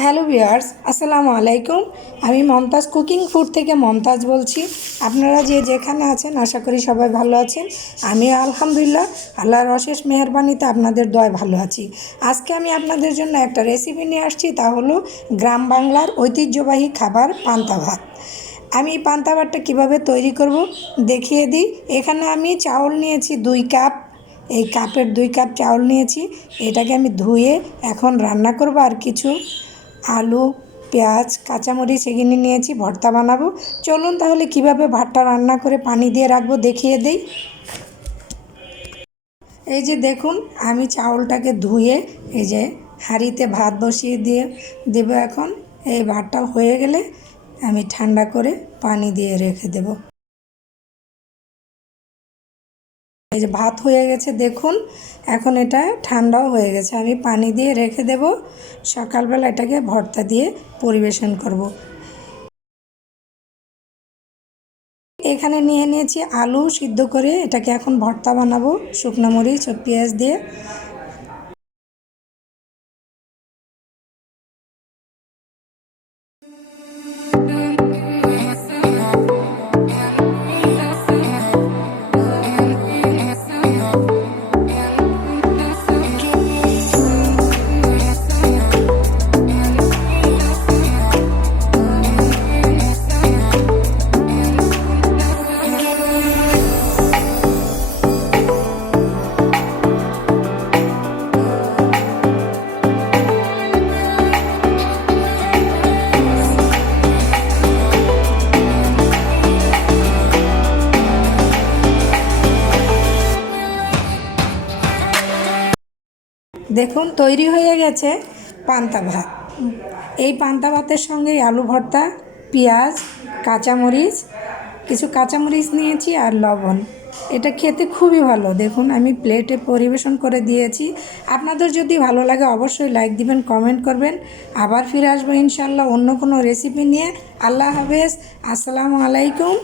Hello viewers, আসসালামু আলাইকুম। আমি মমতাজ কুকিং ফুড থেকে মমতাজ বলছি। আপনারা যে যেখানে আছেন আশা করি সবাই ভালো আছেন। আমি আলহামদুলিল্লাহ আল্লাহর অশেষ মেহেরবানিতে আপনাদের দোয়ায় ভালো আছি। আজকে আমি আপনাদের জন্য একটা রেসিপি নিয়ে আসছি, তা হলো গ্রাম বাংলার ঐতিহ্যবাহী খাবার পান্তা ভাত। আমি পান্তা ভাতটা কীভাবে তৈরি করব দেখিয়ে দিই। এখানে আমি চাউল নিয়েছি 2 কাপ। এই কাপের 2 কাপ চাউল নিয়েছি। এটাকে আমি ধুয়ে এখন রান্না করব। আর কিছু আলু, পেঁয়াজ, কাঁচামরিচ এখানে নিয়েছি, ভর্তা বানাবো। চলুন তাহলে কিভাবে ভাতটা রান্না করে পানি দিয়ে রাখবো দেখিয়ে দেই। এই যে দেখুন, আমি চাউলটাকে ধুয়ে এই যে হাঁড়িতে ভাত বসিয়ে দিয়ে দেব। এখন এই ভাতটা হয়ে গেলে আমি ঠান্ডা করে পানি দিয়ে রেখে দেব। এই যে ভাত হয়ে গেছে দেখুন, এখন এটা ঠান্ডাও হয়ে গেছে। আমি পানি দিয়ে রেখে দেব। সকালবেলা এটাকে ভর্তা দিয়ে পরিবেশন করব। এখানে নিয়ে নিয়েছি আলু সিদ্ধ করে, এটাকে এখন ভর্তা বানাবো শুকনো মরিচ ও পেঁয়াজ দিয়ে। দেখুন তৈরি হয়ে গেছে পান্তা ভাত। এই পান্তা ভাতের সঙ্গে আলু ভর্তা, পেঁয়াজ, কাঁচামরিচ, কিছু কাঁচামরিচ নিয়েছি আর লবণ। এটা খেতে খুবই ভালো। দেখুন আমি প্লেটে পরিবেশন করে দিয়েছি। আপনাদের যদি ভালো লাগে অবশ্যই লাইক দিবেন, কমেন্ট করবেন। আবার ফিরে আসবো ইনশাল্লাহ অন্য কোনো রেসিপি নিয়ে। আল্লাহ হাফেজ, আসসালামু আলাইকুম।